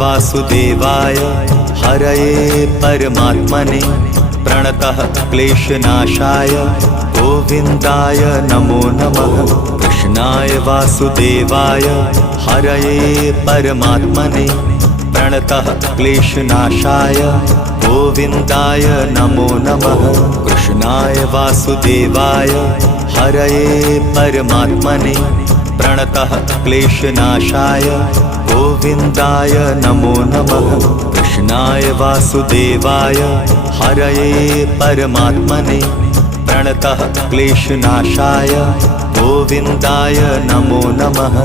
वासुदेवाय हरये परमात्मने प्रणतः क्लेशनाशाय गोविन्दाय नमो नमः। कृष्णाय वासुदेवाय हरये परमात्मने प्रणतः क्लेशनाशाय गोविन्दाय नमो नमः। कृष्णाय वासुदेवाय हरये परमात्मने प्रणतः क्लेशनाशाय गोविन्दाय नमो नमः। कृष्णाय वासुदेवाय हरये परमात्मने प्रणतः क्लेशनाशाय गोविन्दाय नमो नमः।